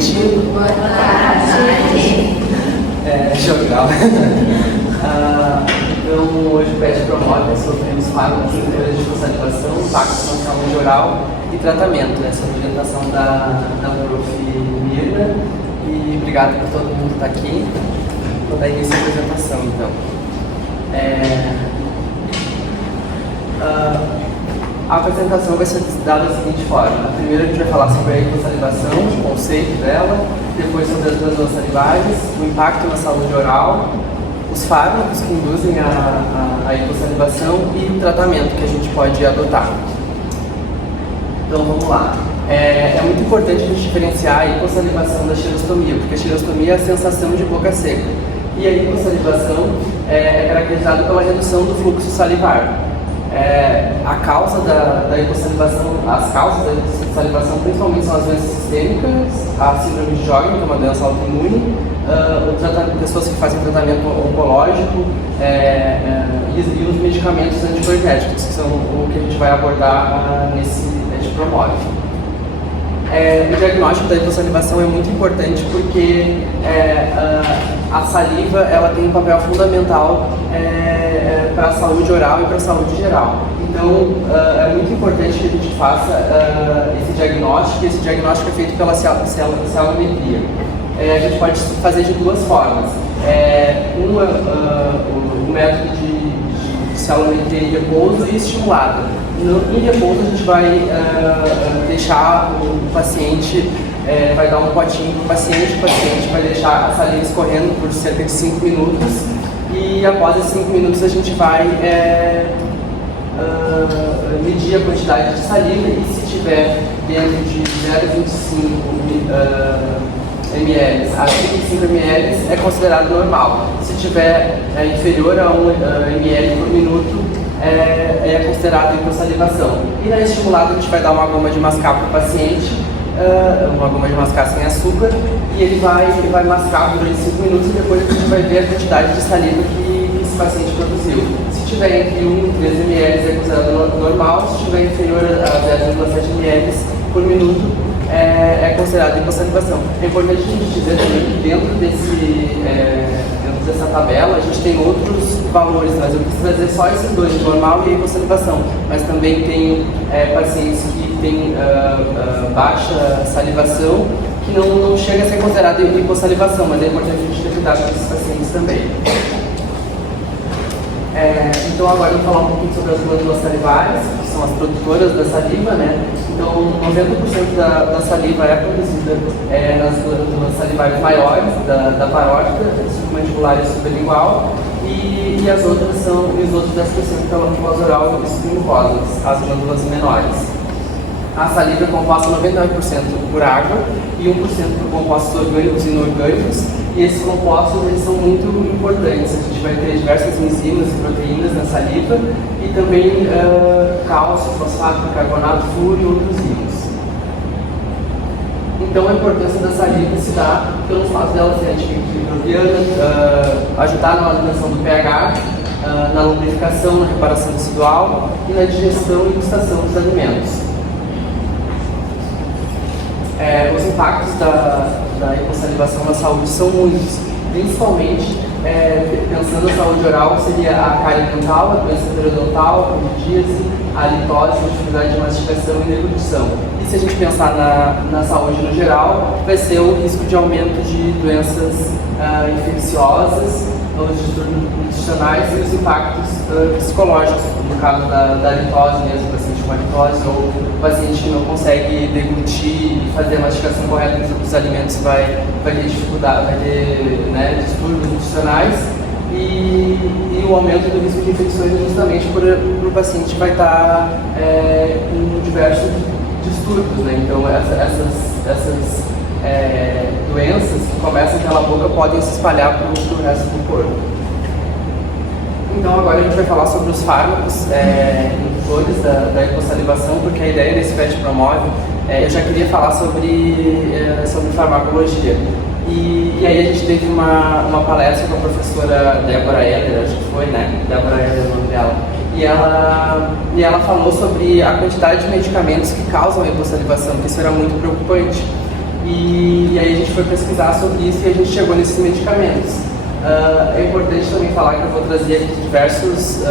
noite. Boa tarde. Jogal. Então, hoje o PET promove sobre os fármacos de hiposalivação, impacto na saúde oral e tratamento. Essa apresentação da Prof. Mirna. E obrigado por todo mundo estar aqui. Vou dar início à apresentação, então. A apresentação vai ser dada da seguinte forma. Primeiro a gente vai falar sobre a hiposalivação, o conceito dela, depois sobre as glândulas salivares, o impacto na saúde oral, os fármacos que induzem a hiposalivação e o tratamento que a gente pode adotar. Então vamos lá. É muito importante a gente diferenciar a hiposalivação da xerostomia, porque a xerostomia é a sensação de boca seca e a hiposalivação é caracterizada pela redução do fluxo salivar. A causa da hiposalivação, as causas da hiposalivação principalmente são as doenças sistêmicas, a síndrome de Sjögren, que é uma doença autoimune, pessoas que fazem tratamento oncológico e os medicamentos anticolinérgicos, que são o que a gente vai abordar nesse promove. O diagnóstico da hiposalivação é muito importante porque a saliva ela tem um papel fundamental para a saúde oral e para a saúde geral. Então, é muito importante que a gente faça esse diagnóstico, e esse diagnóstico é feito pela celometria. A gente pode fazer de duas formas. O método de celometria em repouso e estimulada. Em repouso, a gente vai deixar o paciente, vai dar um potinho para o paciente vai deixar a saliva escorrendo por cerca de 5 minutos e após esses 5 minutos a gente vai medir a quantidade de saliva e se tiver dentro de 0,25 ml a 35 ml é considerado normal. Se tiver inferior a 1 ml por minuto, é considerado hiposalivação. E na estimulada a gente vai dar uma goma de mascar para o paciente, uma goma de mascar sem açúcar, e ele vai mascar durante 5 minutos e depois a gente vai ver a quantidade de saliva que esse paciente produziu. Se tiver entre 1 e 3 ml é considerado normal, se tiver inferior a 0,7 ml por minuto é considerado hiposalivação. É importante a gente dizer também que dentro dessa tabela a gente tem outros valores, mas eu quis trazer só esses dois, normal e hiposalivação. Mas também tem pacientes que têm baixa salivação, que não chega a ser considerado hiposalivação, mas é importante a gente ter cuidado com esses pacientes também. Então agora eu vou falar um pouquinho sobre as glândulas salivares, que são as produtoras da saliva, né? Então 90% da saliva é produzida nas glândulas salivares maiores, da parótida, submandibular e sublingual, e os outros 10% pela mucosa oral e submucosas, as glândulas menores. A saliva é composta 99% por água e 1% por compostos orgânicos e inorgânicos, e esses compostos eles são muito importantes. A gente vai ter diversas enzimas e proteínas na saliva e também cálcio, fosfato, carbonato, flúor e outros íons. Então a importância da saliva se dá pelo fato dela ser antimicrobiana, ajudar na manutenção do pH, na lubrificação, na reparação tecidual e na digestão e gustação dos alimentos. Os impactos da hiposalivação na saúde são muitos, principalmente pensando na saúde oral, seria a cárie dental, a doença periodontal, a candidíase, a litose, a dificuldade de mastigação e deglutição. E se a gente pensar na saúde no geral, vai ser o risco de aumento de doenças infecciosas, os distúrbios nutricionais e os impactos psicológicos, no caso da litose mesmo, o paciente com a litose, ou o paciente que não consegue deglutir e fazer a mastigação correta dos alimentos vai ter dificuldade, vai ter distúrbios nutricionais e o aumento do risco de infecções justamente por o paciente vai estar com diversos distúrbios, né? Então essas doenças que começam pela boca podem se espalhar para o resto do corpo. Então agora a gente vai falar sobre os fármacos indutores da hiposalivação, porque a ideia desse PET promove, eu já queria falar sobre farmacologia. E aí a gente teve uma palestra com a professora Débora Heller, acho que foi, né? Débora Heller é o nome dela. E ela falou sobre a quantidade de medicamentos que causam a hiposalivação, que isso era muito preocupante. E aí a gente foi pesquisar sobre isso e a gente chegou nesses medicamentos. É importante também falar que eu vou trazer aqui diversos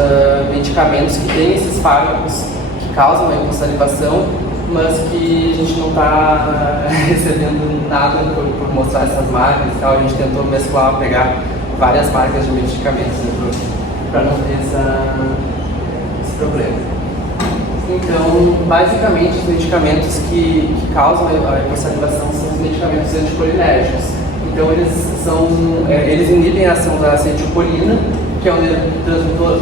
medicamentos que têm esses fármacos que causam a hipossalivação, mas que a gente não está recebendo nada por mostrar essas marcas e tal. A gente tentou mesclar, pegar várias marcas de medicamentos, né, para não ter esse problema. Então, basicamente, os medicamentos que causam a hipossalivação são os medicamentos anticolinérgicos. Então, eles inibem a ação da acetilcolina, que é um neurotransmissor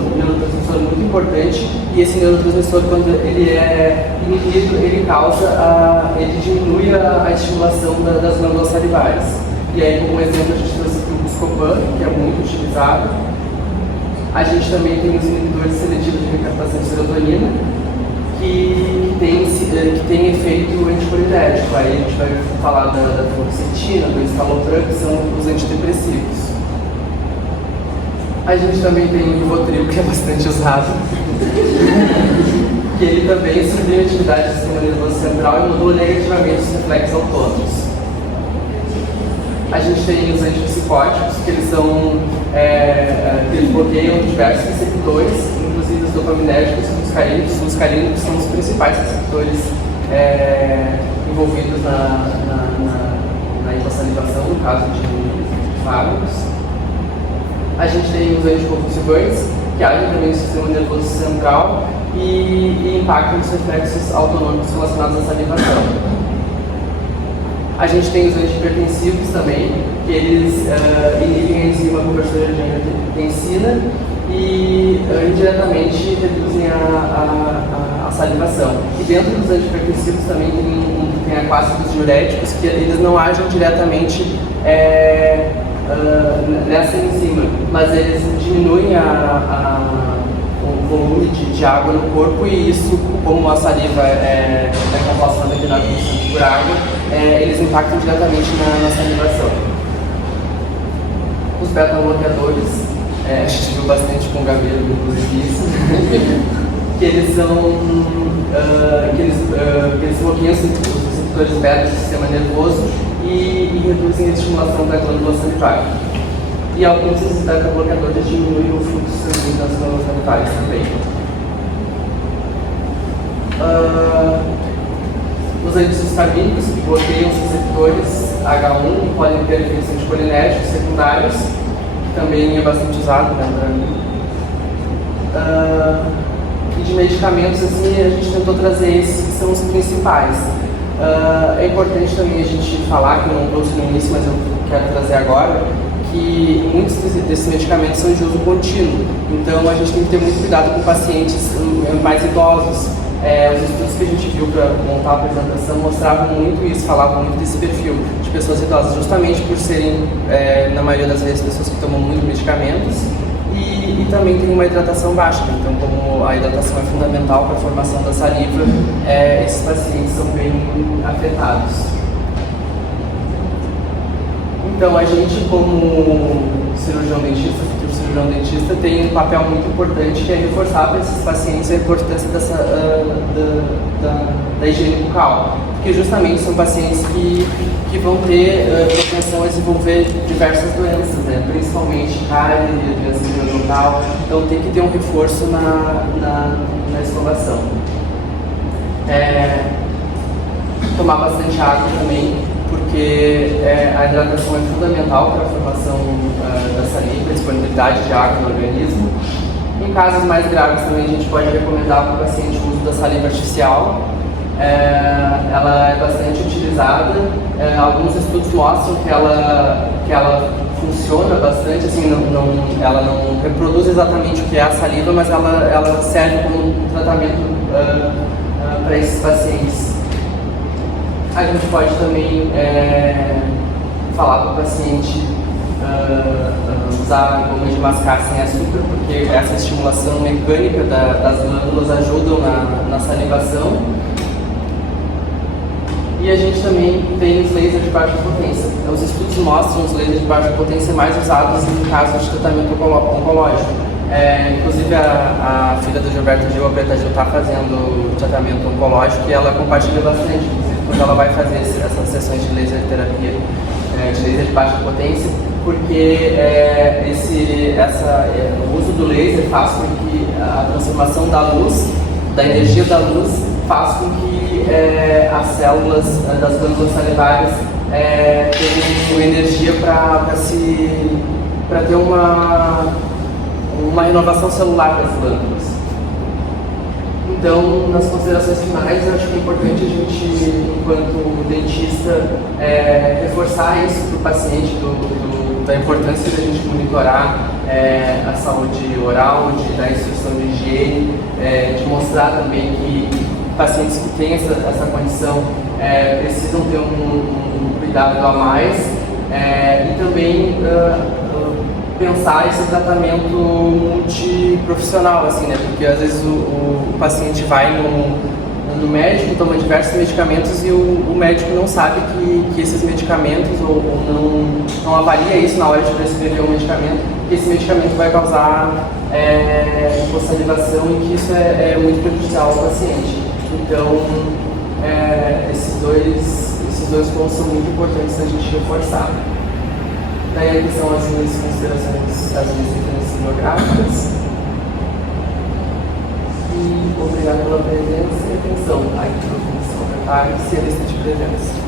muito importante, e esse neurotransmissor, quando ele é inibido, ele diminui a estimulação das glândulas salivares. E aí, como exemplo, a gente trouxe aqui o Buscopan, que é muito utilizado. A gente também tem os inibidores seletivos de recaptação de serotonina, que tem efeito anticolinérgico. Aí a gente vai falar da fluoxetina, do estalopram, que são os antidepressivos. A gente também tem o Rivotril, que é bastante usado, que ele também suprime a atividade do sistema nervoso central e modula negativamente os reflexos autônomos. A gente tem os antipsicóticos, que eles eles bloqueiam diversos receptores, inclusive os dopaminérgicos e os muscarínicos. Os muscarínicos são os principais receptores envolvidos na hipossalivação, no caso de fármacos. A gente tem os anticonvulsivantes, que agem também no sistema nervoso central e impactam os reflexos autonômicos relacionados à salivação. A gente tem os antihipertensivos também, que eles inibem a enzima conversora de angiotensina e indiretamente reduzem a salivação. E dentro dos antihipertensivos também tem a classe dos diuréticos, que eles não agem diretamente nessa enzima, mas eles diminuem o volume de água no corpo, e isso, como a saliva é composta 99% por água, eles impactam diretamente na salivação. Os beta-bloqueadores, a gente viu bastante com o Gabriel, inclusive isso, que eles bloqueiam os receptores beta do sistema nervoso e reduzem a estimulação da glândula salivar. E alguns desses beta-bloqueadores diminuem o fluxo sanguíneo das glândulas salivares também. Os antihistamínicos, que bloqueiam os receptores H1 e podem ter efeitos anticolinérgicos secundários, que também é bastante usado, né? E de medicamentos, assim, a gente tentou trazer esses que são os principais. É importante também a gente falar, que eu não trouxe no início, mas eu quero trazer agora, que muitos desses medicamentos são de uso contínuo. Então a gente tem que ter muito cuidado com pacientes mais idosos. Os estudos que a gente viu para montar a apresentação mostravam muito isso, falavam muito desse perfil de pessoas idosas, justamente por serem, na maioria das vezes, pessoas que tomam muito medicamentos e também tem uma hidratação baixa. Então, como a hidratação é fundamental para a formação da saliva, esses pacientes são bem afetados. Então, a gente, como cirurgião dentista, futuro cirurgião dentista, tem um papel muito importante, que é reforçar para esses pacientes a importância da higiene bucal, porque justamente são pacientes que vão ter propensão a desenvolver diversas doenças, né? Principalmente cárie, doença periodontal. Então tem que ter um reforço na escovação. Tomar bastante água também, porque a hidratação é fundamental para a formação da saliva, a disponibilidade de água no organismo. Em casos mais graves também a gente pode recomendar para o paciente o uso da saliva artificial. Ela é bastante utilizada. Alguns estudos mostram que ela funciona bastante, assim, ela não reproduz exatamente o que é a saliva, mas ela serve como um tratamento para esses pacientes. A gente pode também falar para o paciente usar goma de mascar sem açúcar, porque essa estimulação mecânica das glândulas ajudam na salivação. E a gente também tem os lasers de baixa potência. Os estudos mostram os lasers de baixa potência mais usados em casos de tratamento oncológico. Inclusive a filha do Gilberto Gil, a Preta Gil, está fazendo tratamento oncológico e ela compartilha bastante, inclusive quando ela vai fazer essas sessões de laser terapia. de laser de baixa potência, porque o uso do laser faz com que a transformação da luz, da energia da luz, faz com que as células das glândulas salivares tenham energia para ter uma renovação celular das glândulas. Então, nas considerações finais, eu acho que é importante a gente, enquanto dentista, reforçar isso para o paciente, da importância da gente monitorar a saúde oral, de dar instrução de higiene, de mostrar também que pacientes que têm essa condição precisam ter um cuidado a mais, e também pensar esse tratamento multiprofissional, assim, né? Porque às vezes o paciente vai no médico, toma diversos medicamentos e o médico não sabe que esses medicamentos, ou não avalia isso na hora de prescrever um medicamento, que esse medicamento vai causar hipossalivação e que isso é muito prejudicial ao paciente. Então, esses dois pontos são muito importantes a gente reforçar. Daí aqui são as minhas considerações, as minhas referências bibliográficas. E obrigado pela presença e atenção. Aqui na comissão da tarde, e a lista de presença.